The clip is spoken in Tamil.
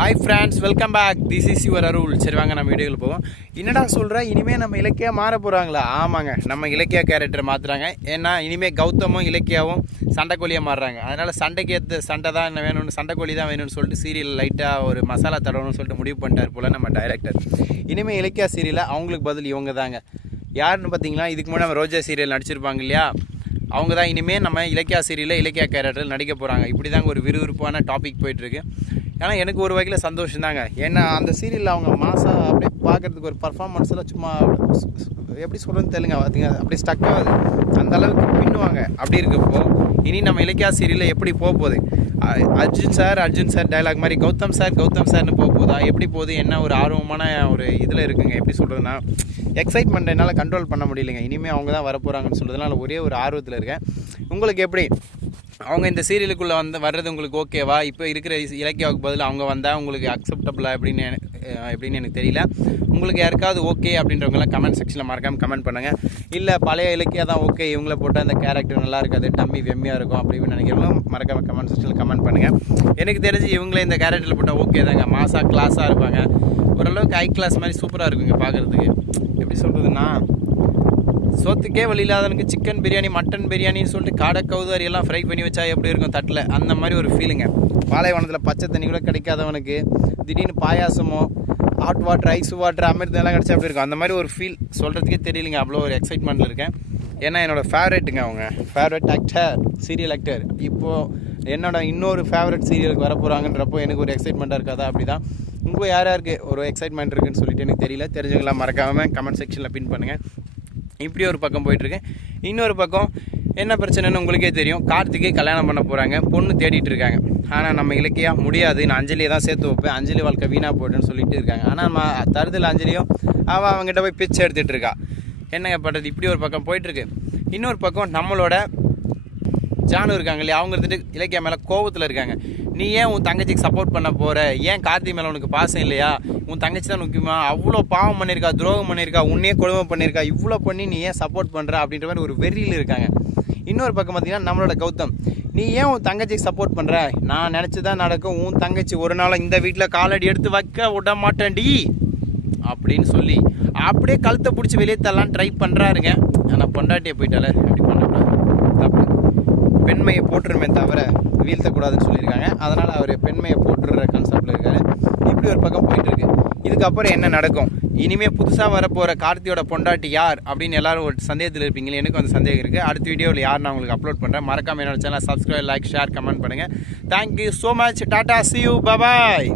Hi friends welcome back this is your Arul சரி வாங்க நம்ம வீடியோவில் போவோம். என்னடா சொல்கிறேன் இனிமேல் நம்ம இலக்கியா மாற போகிறாங்களா ஆமாங்க நம்ம இலக்கியா கேரக்டரை மாற்றுறாங்க ஏன்னா இனிமேல் கௌதமும் இலக்கியாவும் சண்டைக்கோழியாக மாறுறாங்க. அதனால் சண்டைக்கு ஏற்ற சண்டை தான் என்ன வேணும்னு சண்டைக்கோழி தான் வேணும்னு சொல்லிட்டு சீரியல் லைட்டாக ஒரு மசாலா தடவணும்னு சொல்லிட்டு முடிவு பண்ணிட்டார் போல் நம்ம டைரக்டர் இனிமேல் இலக்கியா சீரியலில் அவங்களுக்கு பதில் இவங்க தாங்க. யாருன்னு பார்த்தீங்களா இதுக்கு முன்னாடி நம்ம ரோஜா சீரியல் நடிச்சிருப்பாங்க இல்லையா? அவங்க தான் இனிமேல் நம்ம இலக்கியா சீரியலில் இலக்கியா கேரக்டர் நடிக்க போகிறாங்க இப்படி தாங்க ஒரு விறுவிறுப்பான டாபிக் போயிட்டுருக்கு ஏன்னா எனக்கு ஒரு வகையில் சந்தோஷம் தாங்க ஏன்னா அந்த சீரியலில் அவங்க மாதம் அப்படியே பார்க்குறதுக்கு ஒரு பர்ஃபார்மன்ஸில் சும்மா எப்படி சொல்கிறதுன்னு தெரியலங்க. பார்த்துங்க அப்படியே ஸ்டக் ஆகுது அந்த அளவுக்கு பின்னுவாங்க. அப்படி இருக்கப்போ இனி நம்ம இலக்கியா சீரியலில் எப்படி போக போகுது? Arjun sir Arjun sir dialogue மாதிரி கௌதம் சார் கௌதம் சார்னு போக போதா எப்படி போகுது? என்ன ஒரு ஆர்வமான ஒரு இதில் இருக்குங்க. எப்படி சொல்கிறதுனா எக்ஸைட்மெண்ட் என்னால் கண்ட்ரோல் பண்ண முடியலைங்க. இனிமேல் அவங்க தான் வரப்போகிறாங்கன்னு சொல்கிறதுனால ஒரே ஒரு ஆர்வத்தில் இருக்கேன். உங்களுக்கு எப்படி? அவங்க இந்த சீரியலுக்குள்ளே வந்து வர்றது உங்களுக்கு ஓகேவா? இப்போ இருக்கிற இஸ்- இலக்கியாவுக்கு பதில் அவங்க வந்தால் உங்களுக்கு அக்செப்டபுளா எப்படின்னு எனக்கு- எப்படின்னு எனக்கு தெரியல. உங்களுக்கு யாருக்காவது ஓகே அப்படின்றவங்களாம் கமெண்ட் செக்ஷனில் மறக்காமல் கமெண்ட் பண்ணுங்கள் இல்லை பழைய இலக்கியா தான் ஓகே இவங்கள போட்டால் அந்த கேரக்டர் நல்லா இருக்காது டம்மி வெம்மியாக இருக்கும் அப்படின்னு நினைக்கிறவங்களும் மறக்காமல் கமெண்ட் செக்ஷனில் கமெண்ட் பண்ணுங்கள் எனக்கு தெரிஞ்சு இவங்களே இந்த கேரக்டரில் போட்டால் ஓகே தாங்க. மாசாக கிளாஸாக இருப்பாங்க. ஓரளவுக்கு ஹை கிளாஸ் மாதிரி சூப்பராக இருக்குங்க பார்க்குறதுக்கு எப்படி சொல்கிறதுன்னா சோத்துக்கே வழி இல்லாதவனுக்கு சிக்கன் பிரியாணி மட்டன் பிரியாணின்னு சொல்லிட்டு காடை கவுதாரி எல்லாம் ஃப்ரை பண்ணி வச்சா எப்படி இருக்கும் தட்டில்? அந்த மாதிரி ஒரு ஃபீலுங்க பாலைவனத்தில் பச்சை தண்ணி கூட கிடைக்காதவனுக்கு திடீர்னு பாயாசமோ ஹாட் வாட்டர் ஐஸ் வாட்டர் அமிர்தம் எல்லாம் கிடச்சா அப்படி இருக்கும்? அந்த மாதிரி ஒரு ஃபீல் சொல்கிறதுக்கே தெரியலங்க. அவ்வளோ ஒரு எக்ஸைட்மெண்ட்டில் இருக்கேன். ஏன்னா என்னோடய ஃபேவரேட்டுங்க அவங்க. ஃபேவரெட் ஆக்டர் சீரியல் ஆக்டர் இப்போது என்னோட இன்னொரு ஃபேவரட் சீரியலுக்கு வர போகிறாங்கன்றப்போ எனக்கு ஒரு எக்ஸைட்மெண்ட்டாக இருக்காதா? அப்படி தான் உங்கள் யார் யாருக்கு ஒரு எக்ஸைட்மெண்ட் இருக்குன்னு சொல்லிட்டு எனக்கு தெரியல. தெரிஞ்சவங்களாம் மறக்காமல் கமெண்ட் செக்ஷனில் பின் பண்ணுங்கள் இப்படி ஒரு பக்கம் போயிட்டுருக்கு. இன்னொரு பக்கம் என்ன பிரச்சனைன்னு உங்களுக்கே தெரியும். கார்த்திகை கல்யாணம் பண்ண போகிறாங்க பொண்ணு தேடிட்டு இருக்காங்க. ஆனால் நம்ம இலக்கியா முடியாது. நான் அஞ்சலியை தான் சேர்த்து வைப்பேன். அஞ்சலி வாழ்க்கை வீணாக போய்ட்டுன்னு சொல்லிட்டு இருக்காங்க. ஆனால் நம்ம தருதல் அஞ்சலியும் அவன் அவங்ககிட்ட போய் பிச்சை எடுத்துகிட்டு இருக்கா. என்னங்க பண்ணுறது இப்படி ஒரு பக்கம் போயிட்டுருக்கு. இன்னொரு பக்கம் நம்மளோட ஜானு இருக்காங்க இல்லையா? அவங்க இருந்துட்டு இலக்கியா மேலே கோவத்தில் இருக்காங்க. நீ ஏன் உன் தங்கச்சிக்கு சப்போர்ட் பண்ண போகிற ஏன் கார்த்தி மேலே உனக்கு பாசம் இல்லையா? உன் தங்கச்சி தான் முக்கியமா? அவ்வளோ பாவம் பண்ணியிருக்கா துரோகம் பண்ணியிருக்கா உன்னையே கொடுமை பண்ணியிருக்கா இவ்வளோ பண்ணி நீ ஏன் சப்போர்ட் பண்ணுற அப்படின்ற மாதிரி ஒரு வெறியில் இருக்காங்க. இன்னொரு பக்கம் பார்த்தீங்கன்னா நம்மளோட கௌதம். நீ ஏன் உன் தங்கச்சிக்கு சப்போர்ட் பண்ணுற நான் நினச்சி தான் நடக்கும். உன் தங்கச்சி ஒரு நாள் இந்த வீட்டில் காலடி எடுத்து வைக்க விட மாட்டேன்டி. அப்படின்னு சொல்லி அப்படியே கழுத்தை பிடிச்சி வெளியே தரலாம் ட்ரை பண்ணுறாருங்க ஆனால் பொண்டாட்டியை போயிட்டால பெண்மையை போட்டுருமே தவிர வீழ்த்தக்கூடாதுன்னு சொல்லியிருக்காங்க. அதனால் அவர் பெண்மையை போட்டுற கான்செப்டில் இருக்காரு. இப்படி ஒரு பக்கம் போயிட்டுருக்கு. இதுக்கப்புறம் என்ன நடக்கும்? இனிமேல் புதுசாக வரப்போகிற கார்த்தியோட பொண்டாட்டி யார்? அப்படின்னு எல்லாரும் ஒரு சந்தேகத்தில் இருப்பீங்களே. எனக்கு அந்த சந்தேகம் இருக்குது அடுத்த வீடியோவில் யார் நான் உங்களுக்கு அப்லோட் பண்ணுறேன் மறக்காமல் என்னோட channel subscribe like share comment பண்ணுங்கள் thank you so much tata see you bye bye